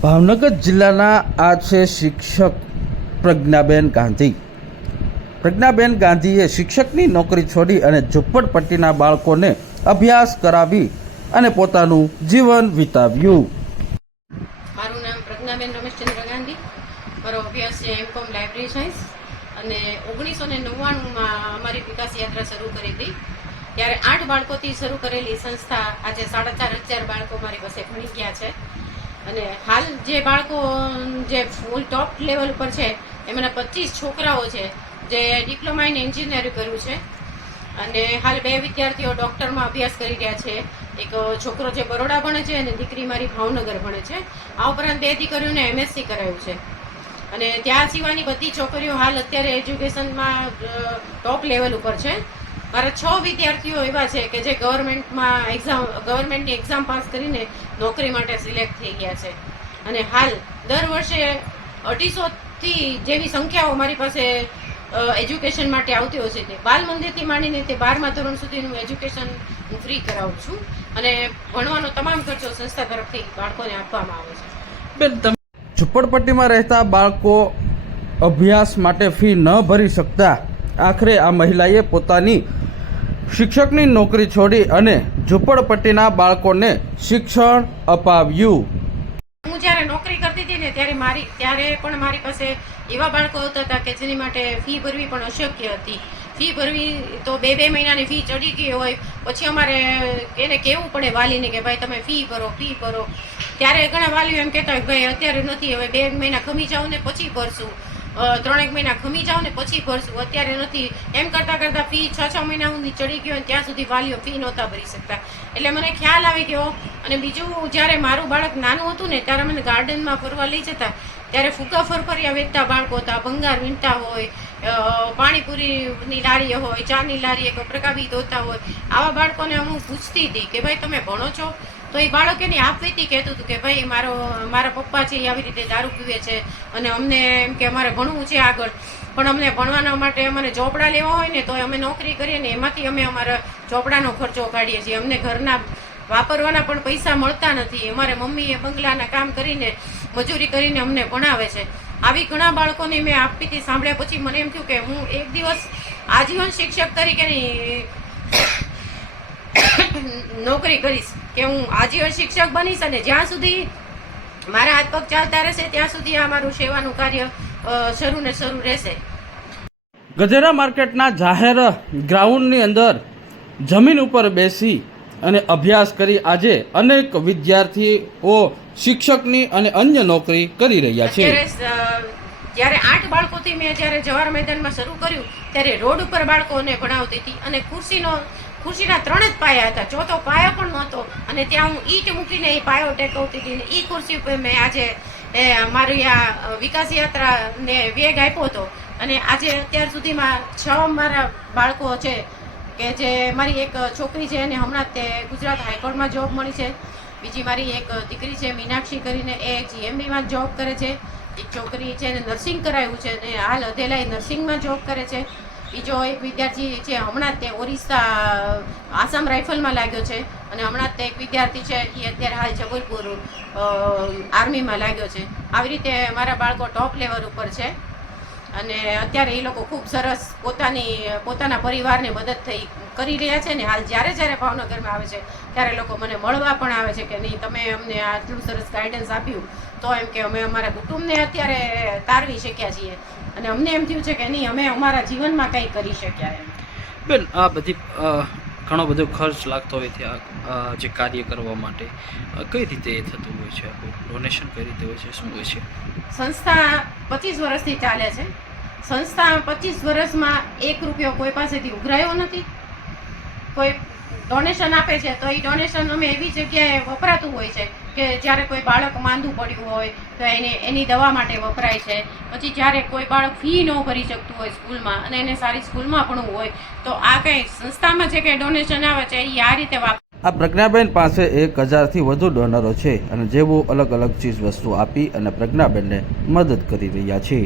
ભાવનગર જિલ્લાના આ છે શિક્ષક પ્રજ્ઞાબેન ગાંધી. પ્રજ્ઞાબેન ગાંધીએ શિક્ષકની નોકરી છોડી અને ઝૂંપડપટ્ટીના બાળકોને અભ્યાસ કરાવી અને પોતાનું જીવન વિતાવ્યું. મારું નામ પ્રજ્ઞાબેન રમેશચંદ્ર ગાંધી. મારો અભ્યાસ છે એમ.કોમ લાઇબ્રેરી સાયન્સ અને 1999માં અમારી વિકાસ યાત્રા શરૂ કરી હતી. ત્યારે 8 બાળકોથી શરૂ કરેલી સંસ્થા આજે 4500 બાળકો મારી પાસે ભણી ગયા છે. અને હાલ જે બાળકો જે ફૂલ ટોપ લેવલ ઉપર છે એમાંના 25 છોકરાઓ છે જે ડિપ્લોમા ઇન એન્જિનિયરિંગ કર્યું છે અને હાલ 2 વિદ્યાર્થીઓ ડૉક્ટરમાં અભ્યાસ કરી રહ્યા છે. એક છોકરો જે બરોડા ભણે છે અને દીકરી મારી ભાવનગર ભણે છે. આ ઉપરાંત 2 દીકરીઓને MSc કરાયું છે. અને ત્યાં સિવાયની બધી છોકરીઓ હાલ અત્યારે એજ્યુકેશનમાં ટોપ લેવલ ઉપર છે. મારા 6 વિદ્યાર્થીઓ એવા છે કે જે ગવર્મેન્ટની એક્ઝામ પાસ કરીને નોકરી માટે સિલેક્ટ થઈ ગયા છે. અને હાલ દર વર્ષે 250થી જેવી સંખ્યાઓ મારી પાસે એજ્યુકેશન માટે આવતી હોય છે. તે બાલ મંદિરથી માંડીને તે 12મા ધોરણ સુધીનું એજ્યુકેશન હું ફ્રી કરાવું છું અને ભણવાનો તમામ ખર્ચો સંસ્થા તરફથી બાળકોને આપવામાં આવે છે. બેન, તમે ઝૂંપડપટ્ટીમાં રહેતા બાળકો અભ્યાસ માટે ફી ન ભરી શકતા આખરે આ મહિલાએ પોતાની શિક્ષકની નોકરી છોડી અને ઝૂંપડપટ્ટીના બાળકોને શિક્ષણ અપાવ્યું. હું જ્યારે નોકરી કરતી હતી ને ત્યારે પણ મારી પાસે એવા બાળકો આવતા હતા કે જેની માટે ફી ભરવી પણ અશક્ય હતી. ફી ભરવી તો 2 મહિનાની ફી ચડી ગઈ હોય પછી અમારે એને કહેવું પડે વાલીને કે ભાઈ તમે ફી ભરો. ત્યારે ઘણા વાલીઓ એમ કહેતા હોય ભાઈ અત્યારે નથી, હવે 2 મહિના ખમી જાઓ ને પછી ભરશું, 3 મહિના ખમી જાઓ ને પછી ભરશું, અત્યારે નથી. એમ કરતાં ફી 6 મહિના સુધી ચડી ગયો ત્યાં સુધી વાલીઓ ફી નહોતા ભરી શકતા. એટલે મને ખ્યાલ આવી ગયો. અને બીજું, જ્યારે મારું બાળક નાનું હતું ને ત્યારે મને ગાર્ડનમાં ફરવા લઈ જતા ત્યારે ફૂગા ફરફરિયા વેચતા બાળકો હતા, ભંગાર વીણતા હોય, પાણીપુરીની લારી હોય, ચાની લારી, કપરકાબી ધોતા હોય. આવા બાળકોને હું પૂછતી હતી કે ભાઈ તમે ભણો છો? તો એ બાળક એની આપવીતી કહેતું હતું કે ભાઈ મારા પપ્પા છે એ આવી રીતે દારૂ પીવે છે અને અમને એમ કે અમારે ભણવું છે આગળ, પણ અમને ભણવાના માટે અમને ચોપડા લેવા હોય ને તો અમે નોકરી કરીએ ને એમાંથી અમે અમારા ચોપડાનો ખર્ચો કાઢીએ છીએ. અમને ઘરના વાપરવાના પણ પૈસા મળતા નથી. અમારે મમ્મીએ બંગલાના કામ કરીને મજૂરી કરીને અમને ભણાવે છે. આવી ઘણા બાળકોને મેં આપવીતી સાંભળ્યા પછી મને એમ થયું કે હું એક દિવસ આજીવન શિક્ષક તરીકેની નોકરી કરીશ, કે હું આજીવન શિક્ષક બનીશ અને જ્યાં સુધી મારા હાથ પગ ચાલતા રહેશે ત્યાં સુધી આ મારું સેવાનું કાર્ય શરૂ ને શરૂ રહેશે. ગજેરા માર્કેટના જાહેર ગ્રાઉન્ડની અંદર જમીન ઉપર બેસી અને અભ્યાસ કરી આજે અનેક વિદ્યાર્થીઓ શિક્ષકની અને અન્ય નોકરી કરી રહ્યા છે. જ્યારે 8 બાળકોથી મેં જ્યારે જવાહર મેદાનમાં શરૂ કર્યું ત્યારે રોડ ઉપર બાળકોને ભણાવતી હતી અને ખુરશીના 3 જ પાયા હતા, ચોથો પાયો પણ નહોતો. અને ત્યાં હું ઈંટ મૂકીને એ પાયો ટેકવતી હતી. એ ખુરશી ઉપર મેં આજે મારી આ વિકાસ યાત્રાને વેગ આપ્યો હતો. અને આજે અત્યાર સુધીમાં 6 મારા બાળકો છે કે જે મારી એક છોકરી છે એને હમણાં તે ગુજરાત હાઈકોર્ટમાં જોબ મળી છે. બીજી મારી એક દીકરી છે મીનાક્ષી કરીને, એ GMBમાં જોબ કરે છે. એક છોકરી છે એને નર્સિંગ કરાવ્યું છે અને હાલ અધેલાએ નર્સિંગમાં જોબ કરે છે. બીજો એક વિદ્યાર્થી છે હમણાં તે ઓરિસ્સા આસામ રાઇફલમાં લાગ્યો છે. અને હમણાં તે એક વિદ્યાર્થી છે એ અત્યારે હાલ જબલપુર આર્મીમાં લાગ્યો છે. આવી રીતે મારા બાળકો ટોપ લેવલ ઉપર છે અને અત્યારે એ લોકો ખૂબ સરસ પોતાના પરિવારને મદદ કરી રહ્યા છે. ને હાલ જ્યારે ભાવનગરમાં આવે છે ત્યારે લોકો મને મળવા પણ આવે છે કે નહીં તમે અમને આટલું સરસ ગાઈડન્સ આપ્યું તો એમ કે અમે અમારા કુટુંબને અત્યારે તારવી શક્યા છીએ અને અમને એમ થયું છે કે નહીં અમે અમારા જીવનમાં કંઈ કરી શક્યા એમ. બેન, આ બધી ઘણો બધો ખર્ચ લાગતો હોય ત્યાં જે કાર્ય કરવા માટે કઈ રીતે એ થતું હોય છે? ડોનેશન કઈ રીતે હોય છે, શું હોય છે? સંસ્થા 25 વર્ષથી ચાલે છે. સંસ્થા 25 વર્ષમાં 1 રૂપિયો કોઈ પાસેથી ઉઘરાયો નથી. કોઈ ડોનેશન આપે છે તો એ ડોનેશન અમે એવી જગ્યાએ વપરાતું હોય છે કે જ્યારે કોઈ બાળક માંદું પડ્યું હોય તો એની દવા માટે વપરાય છે. પછી જ્યારે કોઈ બાળક ફી ન ભરી શકતું હોય સ્કૂલમાં અને એને સારી સ્કૂલમાં ભણવું હોય તો આ કંઈ સંસ્થામાં જે કંઈ ડોનેશન આવે છે એ આ રીતે આ પ્રજ્ઞાબેન પાસે 1000થી વધુ ડોનરો છે અને જેઓ અલગ અલગ ચીજ વસ્તુ આપી અને પ્રજ્ઞાબેનને મદદ કરી રહ્યા છે.